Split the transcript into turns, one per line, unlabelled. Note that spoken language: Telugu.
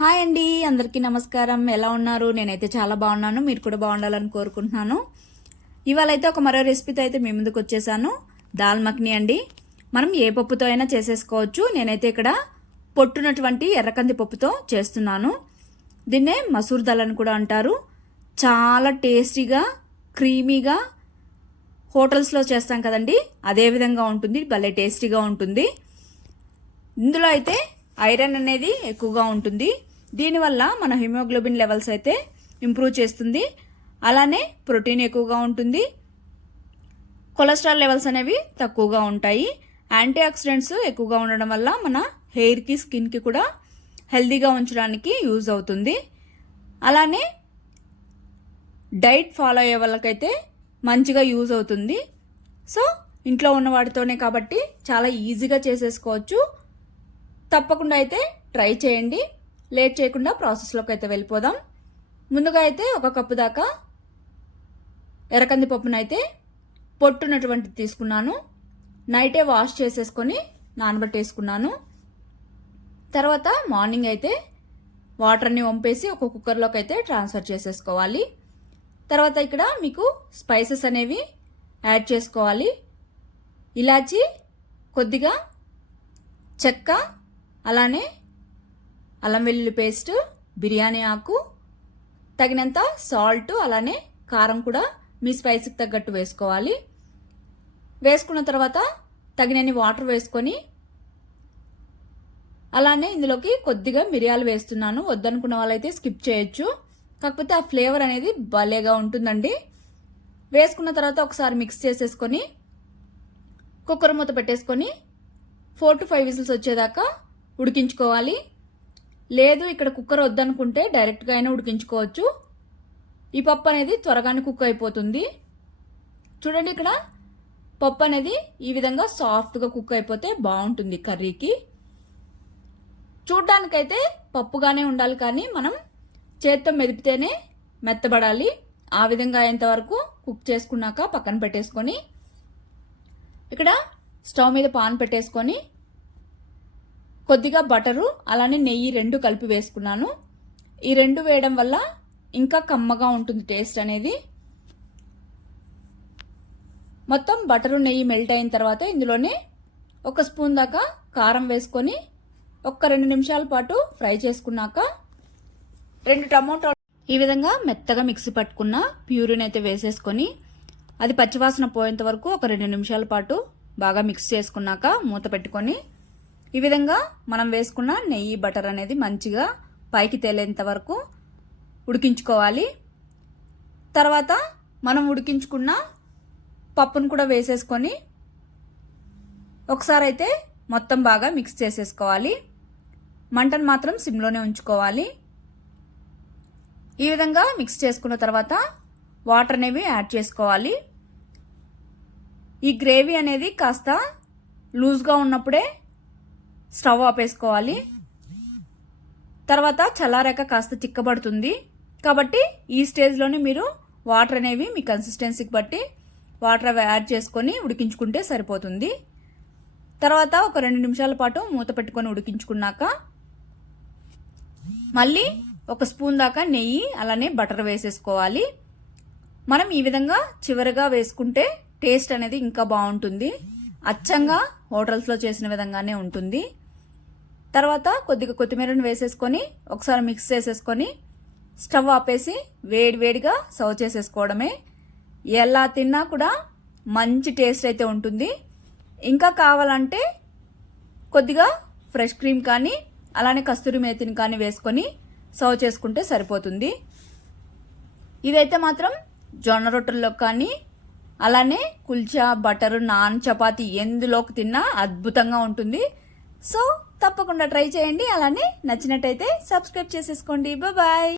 హాయ్ అండి అందరికీ నమస్కారం. ఎలా ఉన్నారు? నేనైతే చాలా బాగున్నాను. మీరు కూడా బాగుండాలని కోరుకుంటున్నాను. ఇవాళ అయితే ఒక మరో రెసిపీతో అయితే మీ ముందుకు వచ్చేసాను. దాల్ మక్ని అండి. మనం ఏ పప్పుతో అయినా చేసేసుకోవచ్చు. నేనైతే ఇక్కడ పొట్టునటువంటి ఎర్రకంది పప్పుతో చేస్తున్నాను. దీన్నే మసూర్ దాల్ అని కూడా అంటారు. చాలా టేస్టీగా క్రీమీగా హోటల్స్లో చేస్తాం కదండి. అదే విధంగా ఉంటుంది. భలే టేస్టీగా ఉంటుంది. ఇందులో అయితే ఐరన్ అనేది ఎక్కువగా ఉంటుంది. దీనివల్ల మన హిమోగ్లోబిన్ లెవెల్స్ అయితే ఇంప్రూవ్ చేస్తుంది. అలానే ప్రోటీన్ ఎక్కువగా ఉంటుంది. కొలెస్ట్రాల్ లెవెల్స్ అనేవి తక్కువగా ఉంటాయి. యాంటీ ఆక్సిడెంట్స్ ఎక్కువగా ఉండడం వల్ల మన హెయిర్కి స్కిన్కి కూడా హెల్దీగా ఉంచడానికి యూజ్ అవుతుంది. అలానే డైట్ ఫాలో అయ్యే వాళ్ళకైతే మంచిగా యూజ్ అవుతుంది. సో ఇంట్లో ఉన్న వాటితోనే కాబట్టి చాలా ఈజీగా చేసేసుకోవచ్చు. తప్పకుండా అయితే ట్రై చేయండి. లేట్ చేయకుండా ప్రాసెస్లోకి అయితే వెళ్ళిపోదాం. ముందుగా అయితే ఒక కప్పు దాకా ఎర్రకంది పప్పునైతే పొట్టునటువంటి తీసుకున్నాను. నైటే వాష్ చేసేసుకొని నానబెట్టేసుకున్నాను. తర్వాత మార్నింగ్ అయితే వాటర్ని వంపేసి ఒక కుక్కర్లోకి అయితే ట్రాన్స్ఫర్ చేసేసుకోవాలి. తర్వాత ఇక్కడ మీకు స్పైసెస్ అనేవి యాడ్ చేసుకోవాలి. ఇలాచి కొద్దిగా చెక్క అలానే అల్లం వెల్లుల్లి పేస్ట్ బిర్యానీ ఆకు తగినంత సాల్ట్ అలానే కారం కూడా మీ స్పైస్కి తగ్గట్టు వేసుకోవాలి. వేసుకున్న తర్వాత తగినన్ని వాటర్ వేసుకొని అలానే ఇందులోకి కొద్దిగా మిరియాలు వేస్తున్నాను. వద్దనుకున్న వాళ్ళైతే స్కిప్ చేయొచ్చు. కాకపోతే ఆ ఫ్లేవర్ అనేది భలేగా ఉంటుందండి. వేసుకున్న తర్వాత ఒకసారి మిక్స్ చేసేసుకొని కుక్కర్ మూత పెట్టేసుకొని ఫోర్ టు ఫైవ్ విజిల్స్ వచ్చేదాకా ఉడికించుకోవాలి. లేదు ఇక్కడ కుక్కర్ వద్దనుకుంటే డైరెక్ట్గా అయినా ఉడికించుకోవచ్చు. ఈ పప్పు అనేది త్వరగానే కుక్ అయిపోతుంది. చూడండి ఇక్కడ పప్పు అనేది ఈ విధంగా సాఫ్ట్గా కుక్ అయిపోతే బాగుంటుంది కర్రీకి. చూడ్డానికైతే పప్పుగానే ఉండాలి కానీ మనం చేత్తో మెదిపితేనే మెత్తబడాలి. ఆ విధంగా అయ్యేంత వరకు కుక్ చేసుకున్నాక పక్కన పెట్టేసుకొని ఇక్కడ స్టవ్ మీద పాన్ పెట్టేసుకొని కొద్దిగా బటరు అలానే నెయ్యి రెండు కలిపి వేసుకున్నాను. ఈ రెండు వేయడం వల్ల ఇంకా కమ్మగా ఉంటుంది టేస్ట్ అనేది. మొత్తం బటరు నెయ్యి మెల్ట్ అయిన తర్వాత ఇందులోనే ఒక స్పూన్ దాకా కారం వేసుకొని ఒక్క రెండు నిమిషాల పాటు ఫ్రై చేసుకున్నాక రెండు టమోటో ఈ విధంగా మెత్తగా మిక్సీ పట్టుకున్న ప్యూరిని అయితే వేసేసుకొని అది పచ్చివాసన పోయేంత వరకు ఒక రెండు నిమిషాల పాటు బాగా మిక్స్ చేసుకున్నాక మూత పెట్టుకొని ఈ విధంగా మనం వేసుకున్న నెయ్యి బటర్ అనేది మంచిగా పైకి తేలేంత వరకు ఉడికించుకోవాలి. తర్వాత మనం ఉడికించుకున్న పప్పును కూడా వేసేసుకొని ఒకసారి అయితే మొత్తం బాగా మిక్స్ చేసేసుకోవాలి. మంటను మాత్రం సిమ్లోనే ఉంచుకోవాలి. ఈ విధంగా మిక్స్ చేసుకున్న తర్వాత వాటర్ అనేవి యాడ్ చేసుకోవాలి. ఈ గ్రేవీ అనేది కాస్త లూజ్గా ఉన్నప్పుడే స్టవ్ ఆపేసుకోవాలి. తర్వాత చల్లారాక కాస్త చిక్కబడుతుంది. కాబట్టి ఈ స్టేజ్లోనే మీరు వాటర్ అనేవి మీ కన్సిస్టెన్సీకి బట్టి వాటర్ యాడ్ చేసుకొని ఉడికించుకుంటే సరిపోతుంది. తర్వాత ఒక రెండు నిమిషాల పాటు మూత పెట్టుకొని ఉడికించుకున్నాక మళ్ళీ ఒక స్పూన్ దాకా నెయ్యి అలానే బటర్ వేసేసుకోవాలి. మనం ఈ విధంగా చివరిగా వేసుకుంటే టేస్ట్ అనేది ఇంకా బాగుంటుంది. అచ్చంగా హోటల్స్లో చేసిన విధంగానే ఉంటుంది. తర్వాత కొద్దిగా కొత్తిమీరను వేసేసుకొని ఒకసారి మిక్స్ చేసేసుకొని స్టవ్ ఆపేసి వేడి వేడిగా సర్వ్ చేసేసుకోవడమే. ఎలా తిన్నా కూడా మంచి టేస్ట్ అయితే ఉంటుంది. ఇంకా కావాలంటే కొద్దిగా ఫ్రెష్ క్రీమ్ కానీ అలానే కస్తూరి మేతిని కానీ వేసుకొని సర్వ్ చేసుకుంటే సరిపోతుంది. ఇదైతే మాత్రం జొన్న రొట్టెల్లో కానీ అలానే కుల్చా బటర్ నాన్ చపాతి ఎందులోకి తిన్నా అద్భుతంగా ఉంటుంది. సో తప్పకుండా ట్రై చేయండి. అలానే నచ్చినట్టయితే సబ్స్క్రైబ్ చేసేసుకోండి. బాయ్